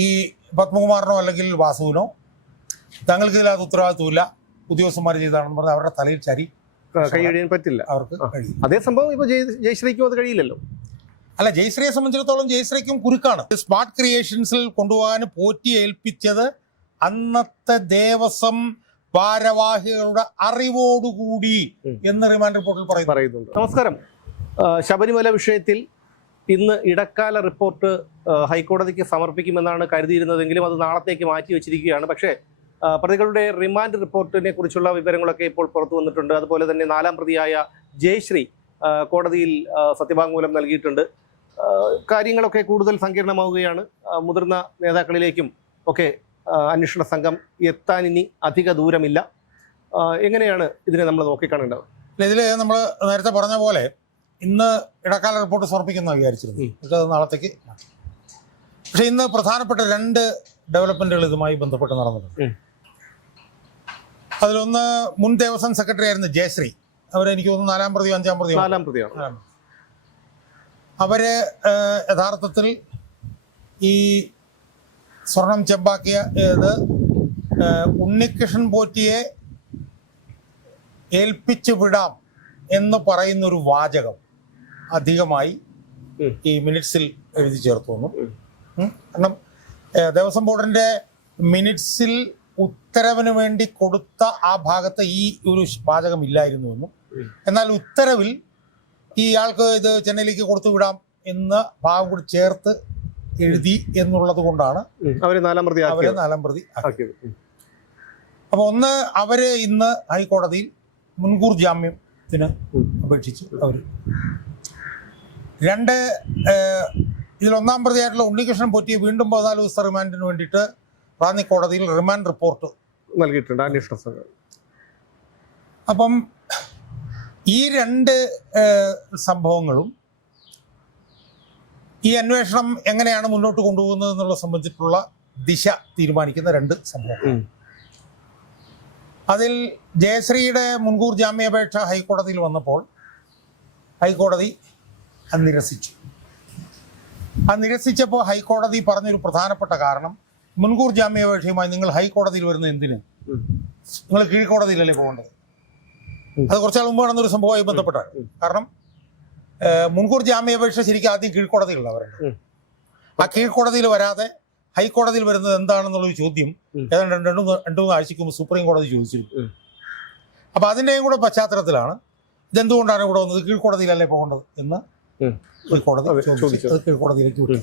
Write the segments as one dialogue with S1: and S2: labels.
S1: ഈ പത്മകുമാറിനോ അല്ലെങ്കിൽ വാസുവിനോ തങ്ങൾക്ക് ഇതിനകത്ത് ഉത്തരവാദിത്വമില്ല. ഉദ്യോഗസ്ഥന്മാർ ചെയ്താണെന്ന് പറഞ്ഞാൽ അവരുടെ തലയിൽ ചരി.
S2: കൈയടിയാൻ പറ്റില്ല.
S1: അവർക്ക് കഴിയും
S2: അതേ സംഭവം ഇപ്പൊ ജയ ജയശ്രീക്കും അത് കഴിയില്ലല്ലോ.
S1: അല്ല ജയശ്രീയെ സംബന്ധിച്ചിടത്തോളം ജയശ്രീക്കും കുരുക്കാണ്. സ്മാർട്ട് ക്രിയേഷൻസിൽ കൊണ്ടുപോകാൻ പോറ്റി ഏൽപ്പിച്ചത് അന്നത്തെ ദേവസ്വം ഭാരവാഹികളുടെ അറിവോടുകൂടി. എന്ന് റിമാൻഡ് റിപ്പോർട്ടിൽ പറയുന്നു.
S2: പറയുന്നുണ്ട്. നമസ്കാരം. ശബരിമല വിഷയത്തിൽ ഇന്ന് ഇടക്കാല റിപ്പോർട്ട് ഹൈക്കോടതിക്ക് സമർപ്പിക്കുമെന്നാണ് കരുതിയിരുന്നതെങ്കിലും അത് നാളത്തേക്ക് മാറ്റി വെച്ചിരിക്കുകയാണ്. പക്ഷേ പ്രതികളുടെ റിമാൻഡ് റിപ്പോർട്ടിനെ കുറിച്ചുള്ള വിവരങ്ങളൊക്കെ ഇപ്പോൾ പുറത്തു വന്നിട്ടുണ്ട്. അതുപോലെ തന്നെ നാലാം പ്രതിയായ ജയശ്രീ കോടതിയിൽ സത്യവാങ്മൂലം നൽകിയിട്ടുണ്ട്. കാര്യങ്ങളൊക്കെ കൂടുതൽ സങ്കീർണമാവുകയാണ്. മുതിർന്ന നേതാക്കളിലേക്കും ഒക്കെ അന്വേഷണ സംഘം എത്താൻ ഇനി അധിക ദൂരമില്ല. എങ്ങനെയാണ് ഇതിനെ നമ്മൾ നോക്കിക്കാണേണ്ടത്?
S1: ഇതിൽ നമ്മൾ നേരത്തെ പറഞ്ഞ പോലെ ഇന്ന് ഇടക്കാല റിപ്പോർട്ട് സമർപ്പിക്കുന്ന വിചാരിച്ചിരുന്നു. പക്ഷെ അത് നാളത്തേക്ക് പക്ഷെ ഇന്ന് പ്രധാനപ്പെട്ട രണ്ട് ഡെവലപ്മെന്റുകൾ ഇതുമായി ബന്ധപ്പെട്ട് നടന്നിട്ടുണ്ട്. അതിലൊന്ന് മുൻ ദേവസ്വം സെക്രട്ടറി ആയിരുന്ന ജയശ്രീ. അവരെനിക്ക് തോന്നുന്നു നാലാം പ്രതിയോ അഞ്ചാം പ്രതിയോ?
S2: നാലാം പ്രതിയാണ്
S1: അവർ യഥാർത്ഥത്തിൽ ഈ സ്വർണം ചെമ്പാക്കിയ ഏത് ഉണ്ണികൃഷ്ണൻ പോറ്റിയെ ഏൽപ്പിച്ചു വിടാം എന്ന് പറയുന്നൊരു വാചകം. അധികമായി ഈ മിനിറ്റ്സിൽ എഴുതി ചേർത്തു വന്നു. കാരണം ദേവസ്വം ബോർഡിന്റെ മിനിറ്റ്സിൽ ഉത്തരവിന് വേണ്ടി കൊടുത്ത ആ ഭാഗത്ത് ഈ ഒരു വാചകം ഇല്ലായിരുന്നു
S2: എന്നും
S1: എന്നാൽ ഉത്തരവിൽ ഈ ആൾക്ക് ഇത് ചെന്നൈയിലേക്ക് കൊടുത്തു വിടാം എന്ന് ഭാഗം കൂടി ചേർത്ത് എഴുതി എന്നുള്ളത് കൊണ്ടാണ്
S2: അവർ നാലാം പ്രതി അവർ
S1: നാലാം പ്രതി അപ്പൊ ഒന്ന് അവർ ഇന്ന് ഹൈക്കോടതിയിൽ മുൻകൂർ ജാമ്യത്തിന് അപേക്ഷിച്ച് അവർ രണ്ട് ഇതിൽ ഒന്നാം പ്രതിയായിട്ടുള്ള ഉണ്ണികൃഷ്ണൻ പോറ്റി വീണ്ടും പതിനാല് ദിവസത്തെ റിമാൻഡിന് വേണ്ടിയിട്ട് റാന്നി കോടതിയിൽ റിമാൻഡ് റിപ്പോർട്ട്
S2: നൽകിയിട്ടുണ്ട് അന്വേഷണ സംഘം.
S1: അപ്പം ഈ രണ്ട് സംഭവങ്ങളും ഈ അന്വേഷണം എങ്ങനെയാണ് മുന്നോട്ട് കൊണ്ടുപോകുന്നത് എന്നുള്ള സംബന്ധിച്ചിട്ടുള്ള ദിശ തീരുമാനിക്കുന്ന രണ്ട് സംഭവങ്ങൾ. അതിൽ ജയശ്രീയുടെ മുൻകൂർ ജാമ്യാപേക്ഷ ഹൈക്കോടതിയിൽ വന്നപ്പോൾ ഹൈക്കോടതി അത് നിരസിച്ചു. ആ നിരസിച്ചപ്പോൾ ഹൈക്കോടതി പറഞ്ഞൊരു പ്രധാനപ്പെട്ട കാരണം മുൻകൂർ ജാമ്യാപേക്ഷയുമായി നിങ്ങൾ ഹൈക്കോടതിയിൽ വരുന്ന എന്തിന്? നിങ്ങൾ കീഴ്ക്കോടതിയിലല്ലേ പോകേണ്ടത്? അത് കുറച്ചാൾ മുമ്പ് നടന്നൊരു സംഭവമായി ബന്ധപ്പെട്ടാണ്. കാരണം മുൻകൂർ ജാമ്യാപേക്ഷ ശരിക്കും ആദ്യം കീഴ്ക്കോടതിയിലുള്ള വരേണ്ടത്
S2: ഉം.
S1: ആ കീഴ്ക്കോടതിയിൽ വരാതെ ഹൈക്കോടതിയിൽ വരുന്നത് എന്താണെന്നുള്ളൊരു ചോദ്യം. ഏതാണ്ട് രണ്ടു രണ്ടു മൂന്ന് ആഴ്ചയ്ക്ക് മുമ്പ് സുപ്രീം കോടതി ചോദിച്ചിരുന്നു. അപ്പൊ അതിന്റെയും കൂടെ പശ്ചാത്തലത്തിലാണ് ഇതെന്തുകൊണ്ടാണ് ഇവിടെ വന്നത്? കീഴ്ക്കോടതിയിലല്ലേ പോകേണ്ടത് എന്ന് ചോദിച്ചു കീഴ്ക്കോടതിയിലേക്ക് വിട്ടു.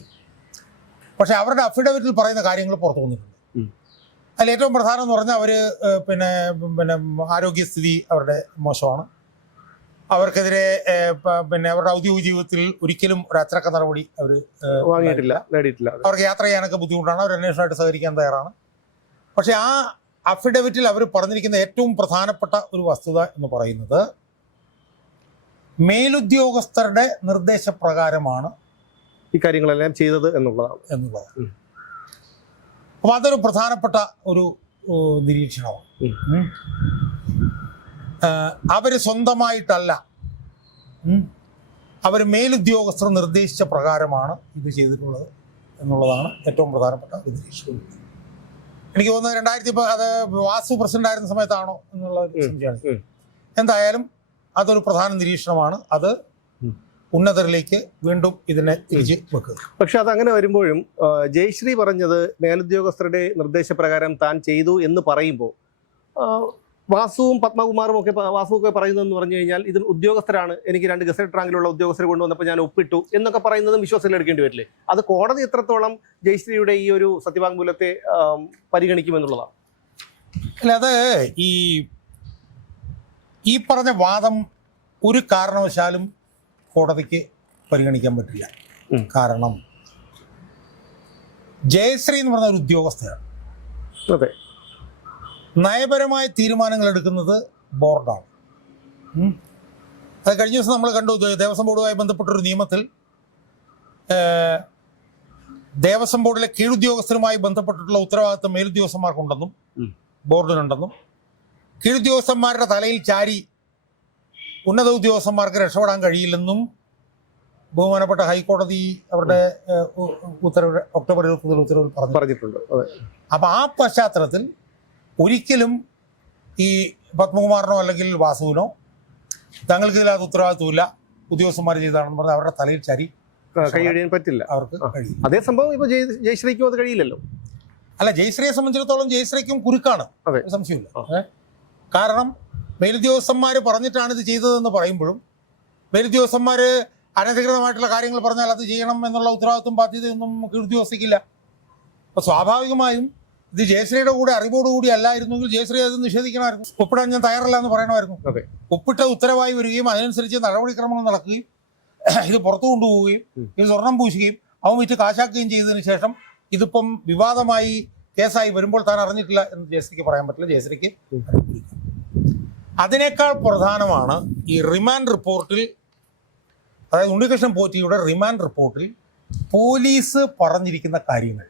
S1: പക്ഷെ അവരുടെ അഫിഡവിറ്റിൽ പറയുന്ന കാര്യങ്ങൾ പുറത്തു വന്നിട്ടുണ്ട്. അതിൽ ഏറ്റവും പ്രധാനം എന്ന് പറഞ്ഞാൽ അവർ പിന്നെ പിന്നെ ആരോഗ്യസ്ഥിതി അവരുടെ മോശമാണ്. അവർക്കെതിരെ പിന്നെ അവരുടെ ഔദ്യോഗിക ജീവിതത്തിൽ ഒരിക്കലും ഒരു അച്ചടക്ക നടപടി അവർ
S2: വാങ്ങിയിട്ടില്ല നേടിയിട്ടില്ല.
S1: അവർക്ക് യാത്ര ചെയ്യാനൊക്കെ ബുദ്ധിമുട്ടാണ്. അവർ അന്വേഷണമായിട്ട് സഹകരിക്കാൻ തയ്യാറാണ്. പക്ഷെ ആ അഫിഡവിറ്റിൽ അവർ പറഞ്ഞിരിക്കുന്ന ഏറ്റവും പ്രധാനപ്പെട്ട ഒരു വസ്തുത എന്ന് പറയുന്നത് മേലുദ്യോഗസ്ഥരുടെ നിർദ്ദേശപ്രകാരമാണ്
S2: ഈ കാര്യങ്ങളെല്ലാം ചെയ്തത് എന്നുള്ളതാണ്.
S1: എന്നുള്ളത്
S2: ഉം.
S1: അപ്പൊ അതൊരു പ്രധാനപ്പെട്ട ഒരു നിരീക്ഷണമാണ്. അവർ സ്വന്തമായിട്ടല്ല. അവർ മേലുദ്യോഗസ്ഥർ നിർദ്ദേശിച്ച പ്രകാരമാണ് ഇത് ചെയ്തിട്ടുള്ളത് എന്നുള്ളതാണ് ഏറ്റവും പ്രധാനപ്പെട്ട ഒരു നിരീക്ഷണം. എനിക്ക് തോന്നുന്നത് രണ്ടായിരത്തി അത് വാസു പ്രസിഡന്റ് ആയിരുന്ന സമയത്താണോ എന്നുള്ള സംശയമാണ്. എന്തായാലും അതൊരു പ്രധാന നിരീക്ഷണമാണ്. അത്. ഉന്നതരിലേക്ക് വീണ്ടും ഇതിനെ തിരിച്ച് വെക്കുക.
S2: പക്ഷെ അത് അങ്ങനെ വരുമ്പോഴും ജയശ്രീ പറഞ്ഞത് മേലുദ്യോഗസ്ഥരുടെ നിർദ്ദേശപ്രകാരം താൻ ചെയ്തു എന്ന് പറയുമ്പോൾ വാസുവും പത്മകുമാറും ഒക്കെ വാസുവൊക്കെ പറയുന്നതെന്ന് പറഞ്ഞു കഴിഞ്ഞാൽ ഇത് ഉദ്യോഗസ്ഥരാണ്. എനിക്ക് രണ്ട് ഗസറ്റ് റാങ്കിലുള്ള ഉദ്യോഗസ്ഥരെ കൊണ്ടുവന്നപ്പോൾ ഞാൻ ഒപ്പിട്ടു എന്നൊക്കെ പറയുന്നതും വിശ്വാസത്തിൽ എടുക്കേണ്ടി വരില്ലേ? അത് കോടതി എത്രത്തോളം ജയശ്രീയുടെ ഈ ഒരു സത്യവാങ്മൂലത്തെ പരിഗണിക്കുമെന്നുള്ളതാണ്
S1: അല്ല അത് ഈ ഈ പറഞ്ഞ വാദം ഒരു കാരണവശാലും കോടതിക്ക് പരിഗണിക്കാൻ പറ്റില്ല. കാരണം ജയശ്രീ എന്ന് പറഞ്ഞ ഒരു ഉദ്യോഗസ്ഥയാണ്.
S2: അതെ.
S1: നയപരമായ തീരുമാനങ്ങൾ എടുക്കുന്നത് ബോർഡാണ്. അത് കഴിഞ്ഞ ദിവസം നമ്മൾ കണ്ടു ദേവസ്വം ബോർഡുമായി ബന്ധപ്പെട്ടൊരു നിയമത്തിൽ ദേവസ്വം ബോർഡിലെ കീഴുദ്യോഗസ്ഥരുമായി ബന്ധപ്പെട്ടിട്ടുള്ള ഉത്തരവാദിത്വം മേലുദ്യോഗസ്ഥന്മാർക്കുണ്ടെന്നും. ബോർഡിനുണ്ടെന്നും കീഴുദ്യോഗസ്ഥന്മാരുടെ തലയിൽ ചാരി ഉന്നത ഉദ്യോഗസ്ഥന്മാർക്ക് രക്ഷപ്പെടാൻ കഴിയില്ലെന്നും ബഹുമാനപ്പെട്ട ഹൈക്കോടതി അവരുടെ ഉത്തരവ് ഒക്ടോബർ ഇരുപത്തി ഉത്തരവിൽ പറഞ്ഞു.
S2: പറഞ്ഞിട്ടുണ്ട്.
S1: അപ്പോൾ ആ പശ്ചാത്തലത്തിൽ ഒരിക്കലും ഈ പത്മകുമാറിനോ അല്ലെങ്കിൽ വാസുവിനോ തങ്ങൾക്ക് ഇതിനകത്ത് ഉത്തരവാദിത്വമില്ല. ഉദ്യോഗസ്ഥന്മാർ ചെയ്താണെന്ന് പറഞ്ഞാൽ അവരുടെ തലയിൽ ചരി
S2: കഴിയാൻ കൈയടിയാൻ പറ്റില്ല.
S1: അവർക്ക് കഴിയും
S2: അതേ സംഭവം ഇപ്പൊ ജയശ്രീക്കും അത് കഴിയില്ലല്ലോ.
S1: അല്ല ജയശ്രീയെ സംബന്ധിച്ചിടത്തോളം ജയശ്രീക്കും കുരുക്കാണ്. സംശയമില്ല? കാരണം മേലുദ്യോഗസ്ഥന്മാർ പറഞ്ഞിട്ടാണ് ഇത് ചെയ്തതെന്ന് പറയുമ്പോഴും മേലുദ്യോഗസ്ഥന്മാർ അനധികൃതമായിട്ടുള്ള കാര്യങ്ങൾ പറഞ്ഞാൽ അത് ചെയ്യണം എന്നുള്ള ഉത്തരവാദിത്വം ബാധ്യതയൊന്നും ഉദ്യോഗസ്ഥിക്കില്ല അപ്പോൾ സ്വാഭാവികമായും ഇത് ജയശ്രീയുടെ കൂടെ അറിവോടുകൂടി അല്ലായിരുന്നെങ്കിൽ ജയശ്രീ അത് നിഷേധിക്കണമായിരുന്നു ഒപ്പിടാൻ ഞാൻ തയ്യാറല്ല എന്ന് പറയണമായിരുന്നു. ഒപ്പിട്ട ഉത്തരവായി വരികയും അതിനനുസരിച്ച് നടപടിക്രമങ്ങൾ നടക്കുകയും ഇത് പുറത്തു കൊണ്ടുപോവുകയും. ഇത് സ്വർണം പൂശുകയും അവൻ വിറ്റ് കാശാക്കുകയും ചെയ്തതിന് ശേഷം ഇതിപ്പം വിവാദമായി കേസായി വരുമ്പോൾ താൻ അറിഞ്ഞിട്ടില്ല എന്ന് ജയശ്രീക്ക് പറയാൻ പറ്റില്ല ജയശ്രീക്ക്. അതിനേക്കാൾ പ്രധാനമാണ് ഈ റിമാൻഡ് റിപ്പോർട്ടിൽ അതായത് ഉണ്ണികൃഷ്ണൻ പോറ്റിയുടെ റിമാൻഡ് റിപ്പോർട്ടിൽ പോലീസ് പറഞ്ഞിരിക്കുന്ന കാര്യങ്ങൾ.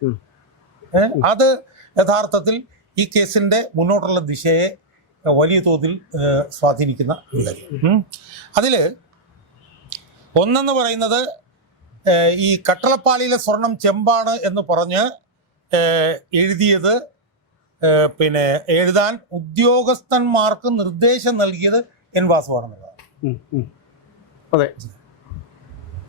S1: അത് യഥാർത്ഥത്തിൽ ഈ കേസിന്റെ മുന്നോട്ടുള്ള ദിശയെ വലിയ തോതിൽ സ്വാധീനിക്കുന്ന ഒരു കാര്യം അതിൽ അതിൽ ഒന്നെന്ന് പറയുന്നത് ഈ കട്ടളപ്പാളിയിലെ സ്വർണം ചെമ്പാണ് എന്ന് പറഞ്ഞ് എഴുതിയത് പിന്നെ എഴുതാൻ ഉദ്യോഗസ്ഥന്മാർക്ക് നിർദ്ദേശം നൽകിയത് എൻ വാസുവാണെന്നുള്ളതാണ്.
S2: അതെ.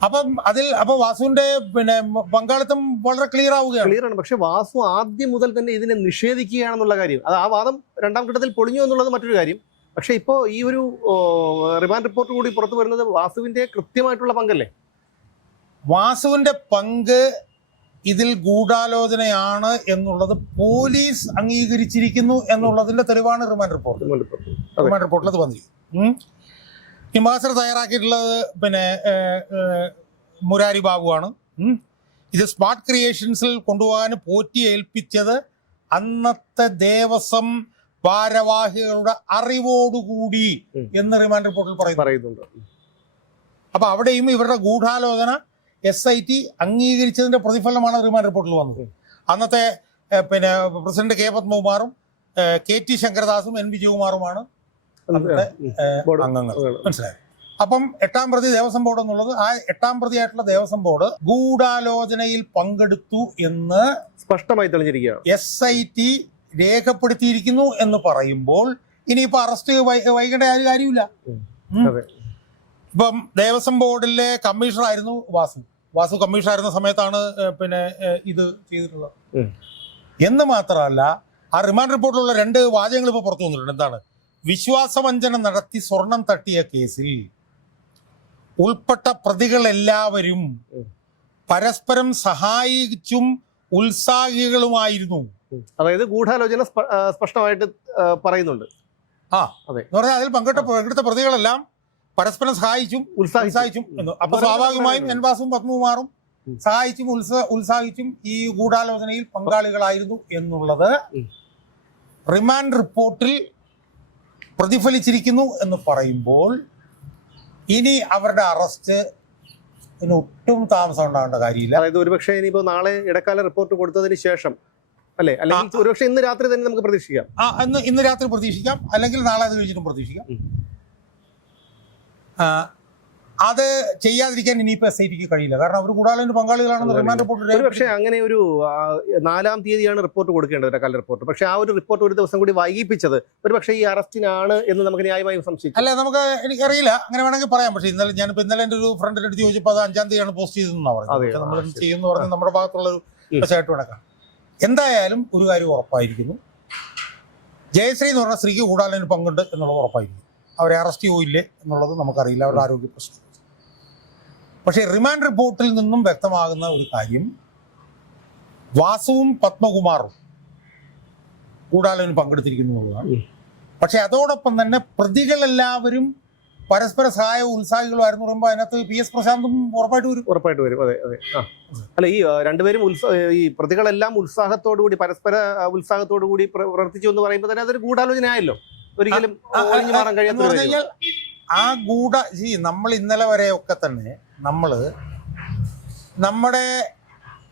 S1: അപ്പം അതിൽ അപ്പൊ വാസുവിന്റെ പിന്നെ പങ്കാളിത്തം വളരെ ക്ലിയർ ആവുകയാണ്.
S2: ക്ലിയർ ആണ്. പക്ഷെ വാസു ആദ്യം മുതൽ തന്നെ ഇതിനെ നിഷേധിക്കുകയാണെന്നുള്ള കാര്യം. അത് ആ വാദം രണ്ടാം ഘട്ടത്തിൽ പൊളിഞ്ഞു എന്നുള്ളത് മറ്റൊരു കാര്യം. പക്ഷെ ഇപ്പോ ഈ ഒരു റിമാൻഡ് റിപ്പോർട്ട് കൂടി പുറത്തു വരുന്നത് വാസുവിന്റെ കൃത്യമായിട്ടുള്ള പങ്കല്ലേ?
S1: വാസുവിന്റെ പങ്ക് ഇതിൽ ഗൂഢാലോചനയാണ് എന്നുള്ളത് പോലീസ് അംഗീകരിച്ചിരിക്കുന്നു എന്നുള്ളതിന്റെ തെളിവാണ് റിമാൻഡ് റിപ്പോർട്ട്.
S2: റിമാൻഡ്
S1: റിപ്പോർട്ടിൽ അത് വന്നിരിക്കും ഹിമാസർ തയ്യാറാക്കിയിട്ടുള്ളത് പിന്നെ മുരാരി ബാബുവാണ്. ആണ് ഇത് സ്മാർട്ട് ക്രിയേഷൻസിൽ കൊണ്ടുപോകാൻ പോറ്റി ഏൽപ്പിച്ചത് അന്നത്തെ ദേവസ്വം ഭാരവാഹികളുടെ അറിവോടുകൂടി. എന്ന് റിമാൻഡ് റിപ്പോർട്ടിൽ പറയുന്നു.
S2: പറയുന്നുണ്ട്.
S1: അപ്പൊ അവിടെയും ഇവരുടെ ഗൂഢാലോചന എസ് ഐ ടി അംഗീകരിച്ചതിന്റെ പ്രതിഫലമാണ് റിമാൻഡ് റിപ്പോർട്ടിൽ വന്നത്. അന്നത്തെ പിന്നെ പ്രസിഡന്റ് കെ പത്മകുമാറും കെ ടി ശങ്കരദാസും എൻ വിജയകുമാറുമാണ് അന്നത്തെ
S2: ബോർഡ്
S1: അംഗങ്ങൾ. മനസ്സിലായി? അപ്പം എട്ടാം പ്രതി ദേവസ്വം ബോർഡ് എന്നുള്ളത് ആ എട്ടാം പ്രതിയായിട്ടുള്ള ദേവസ്വം ബോർഡ് ഗൂഢാലോചനയിൽ പങ്കെടുത്തു എന്ന്
S2: സ്പഷ്ടമായി തെളിഞ്ഞിരിക്കുകയാണ്.
S1: എസ് ഐ ടി രേഖപ്പെടുത്തിയിരിക്കുന്നു എന്ന് പറയുമ്പോൾ ഇനിയിപ്പോ അറസ്റ്റ് വൈകേണ്ട കാര്യമില്ല. ഇപ്പം ദേവസ്വം ബോർഡിലെ കമ്മീഷണർ ആയിരുന്നു വാസു. വാസു കമ്മീഷണർ ആയിരുന്ന സമയത്താണ് പിന്നെ ഇത് ചെയ്തിട്ടുള്ളത്. എന്ന് മാത്രമല്ല ആ റിമാൻഡ് റിപ്പോർട്ടിലുള്ള രണ്ട് വാചകങ്ങൾ ഇപ്പോൾ പുറത്തു വന്നിട്ടുണ്ട്. എന്താണ്? വിശ്വാസവഞ്ചന നടത്തി സ്വർണം തട്ടിയ കേസിൽ ഉൾപ്പെട്ട പ്രതികളെല്ലാവരും. പരസ്പരം സഹായിച്ചും ഉത്സാഹികളുമായിരുന്നു.
S2: അതായത് ഗൂഢാലോചന സ്പ- സ്പഷ്ടമായിട്ട് പറയുന്നുണ്ട്.
S1: ആ.
S2: അതെ.
S1: അതിൽ പങ്കെടുത്ത പങ്കെടുത്ത പ്രതികളെല്ലാം പരസ്പരം സഹായിച്ചും
S2: ഉത്സാഹിച്ചു.
S1: എന്ന്. അപ്പൊ സ്വാഭാവികമായും
S2: എൻവാസും
S1: എൻ വാസും പത്മകുമാറും സഹായിച്ചും ഉത്സ ഉത്സാഹിച്ചും ഈ ഗൂഢാലോചനയിൽ പങ്കാളികളായിരുന്നു എന്നുള്ളത്. റിമാൻഡ് റിപ്പോർട്ടിൽ പ്രതിഫലിച്ചിരിക്കുന്നു എന്ന് പറയുമ്പോൾ ഇനി അവരുടെ അറസ്റ്റ് ഒട്ടും താമസം ഉണ്ടാകേണ്ട കാര്യമില്ല.
S2: അതായത് ഒരുപക്ഷെ ഇനിയിപ്പോ നാളെ ഇടക്കാല റിപ്പോർട്ട് കൊടുത്തതിന് ശേഷം അല്ലെ? അല്ലെങ്കിൽ ഒരുപക്ഷെ ഇന്ന് രാത്രി തന്നെ നമുക്ക് പ്രതീക്ഷിക്കാം.
S1: ആ ഇന്ന് ഇന്ന് രാത്രി പ്രതീക്ഷിക്കാം. അല്ലെങ്കിൽ നാളെ അത് കഴിഞ്ഞിട്ടും പ്രതീക്ഷിക്കാം. അത് ചെയ്യാതിരിക്കാൻ ഇനിയിപ്പോ എസ് ഐ ടിക്ക് കഴിയില്ല. കാരണം അവർ കൂടാതെ പങ്കാളികളാണെന്ന് റിമാൻഡ് റിപ്പോർട്ട്
S2: ഒരുപക്ഷെ അങ്ങനെ ഒരു നാലാം തീയതിയാണ് റിപ്പോർട്ട് കൊടുക്കേണ്ടത് കല റിപ്പോർട്ട്. പക്ഷെ ആ ഒരു റിപ്പോർട്ട് ഒരു ദിവസം കൂടി വൈകിപ്പിച്ചത് ഒരു പക്ഷേ ഈ അറസ്റ്റിനാണ് എന്ന് നമുക്ക് ന്യായമായും സംശയിക്കാം.
S1: അല്ല നമുക്ക് എനിക്കറിയില്ല. അങ്ങനെ വേണമെങ്കിൽ പറയാം. പക്ഷേ ഇന്നലെ ഞാനിപ്പോ ഇന്നലെ എന്റെ ഒരു ഫ്രണ്ടിന്റെ അടുത്ത് ചോദിച്ചപ്പോൾ അത് അഞ്ചാം തീയതിയാണ് പോസ്റ്റ് ചെയ്തതെന്നാണ് പറഞ്ഞു പക്ഷെ നമ്മൾ. ചെയ്യുന്ന പറഞ്ഞ് നമ്മുടെ ഭാഗത്തുള്ള ഒരു പ്രശ്നമായിട്ട് നടക്കാം. എന്തായാലും ഒരു കാര്യം ഉറപ്പായിരിക്കുന്നു. ജയശ്രീ എന്ന് പറഞ്ഞ സ്ത്രീക്ക് കൂടാലിന് പങ്കുണ്ട് എന്നുള്ളത് ഉറപ്പായിരിക്കും അവരെ അറസ്റ്റ് ചെയ്യൂല്ലേ എന്നുള്ളത് നമുക്കറിയില്ല അവരുടെ ആരോഗ്യ പ്രശ്നം. പക്ഷേ റിമാൻഡ് റിപ്പോർട്ടിൽ നിന്നും വ്യക്തമാകുന്ന ഒരു കാര്യം വാസുവും പത്മകുമാറും കൂടാലിന് പങ്കെടുത്തിരിക്കുന്നു എന്നുള്ളതാണ്. പക്ഷെ അതോടൊപ്പം തന്നെ പ്രതികളെല്ലാവരും പരസ്പര സഹായവും ഉത്സാഹികളുമായിരുന്നു പറയുമ്പോൾ അതിനകത്ത് പി എസ് പ്രശാന്തും ഉറപ്പായിട്ട് വരും.
S2: ഉറപ്പായിട്ട് വരും. അതെ അതെ. ആ. അല്ല ഈ രണ്ടുപേരും ഉത്സാഹ ഈ പ്രതികളെല്ലാം ഉത്സാഹത്തോടു കൂടി പരസ്പര ഉത്സാഹത്തോടു കൂടി പ്രവർത്തിച്ചു എന്ന് പറയുമ്പോൾ തന്നെ അതൊരു ഗൂഢാലോചന ആയല്ലോ ഒരിക്കലും മാറാൻ കഴിയാത്ത
S1: ആ ഗൂഢ ജി നമ്മൾ ഇന്നലെ ഒക്കെ തന്നെ നമ്മൾ നമ്മുടെ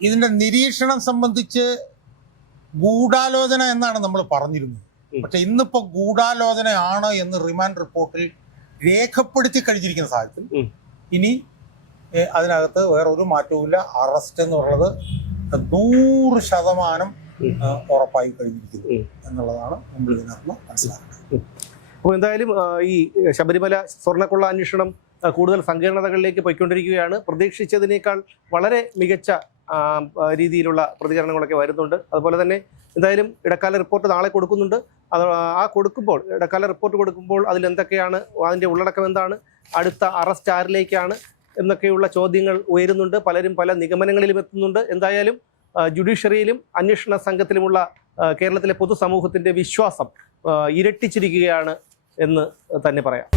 S1: ഇതിന്റെ നിരീക്ഷണം സംബന്ധിച്ച് ഗൂഢാലോചന എന്നാണ് നമ്മൾ പറഞ്ഞിരുന്നത്. പക്ഷെ ഇന്നിപ്പോ ഗൂഢാലോചനയാണ് എന്ന് റിമാൻഡ് റിപ്പോർട്ടിൽ രേഖപ്പെടുത്തി കഴിഞ്ഞിരിക്കുന്ന സാഹചര്യത്തിൽ ഇനി അതിനകത്ത് വേറൊരു മാറ്റവും ഇല്ല അറസ്റ്റ് എന്നുള്ളത് നൂറ് ശതമാനം ഉറപ്പായി കഴിഞ്ഞിരിക്കുന്നു എന്നുള്ളതാണ് നമ്മൾ ഇതിനകത്ത് മനസ്സിലാക്കുന്നത്
S2: അപ്പോൾ എന്തായാലും ഈ ശബരിമല സ്വർണക്കൊള്ള അന്വേഷണം കൂടുതൽ സങ്കീർണതകളിലേക്ക് പോയിക്കൊണ്ടിരിക്കുകയാണ്. പ്രതീക്ഷിച്ചതിനേക്കാൾ വളരെ മികച്ച രീതിയിലുള്ള പ്രതികരണങ്ങളൊക്കെ വരുന്നുണ്ട്. അതുപോലെ തന്നെ എന്തായാലും ഇടക്കാല റിപ്പോർട്ട് നാളെ കൊടുക്കുന്നുണ്ട്. അത് ആ കൊടുക്കുമ്പോൾ ഇടക്കാല റിപ്പോർട്ട് കൊടുക്കുമ്പോൾ അതിൽ എന്തൊക്കെയാണ് അതിന്റെ ഉള്ളടക്കം എന്താണ് അടുത്ത അറസ്റ്റ് ആരിലേക്കാണ് എന്നൊക്കെയുള്ള ചോദ്യങ്ങൾ ഉയരുന്നുണ്ട്. പലരും പല നിഗമനങ്ങളിലും എത്തുന്നുണ്ട്. എന്തായാലും ജുഡീഷ്യറിയിലും അന്വേഷണ സംഘത്തിലുമുള്ള കേരളത്തിലെ പൊതുസമൂഹത്തിന്റെ വിശ്വാസം ഇരട്ടിച്ചിരിക്കുകയാണ് എന്ന് തന്നെ പറയാം.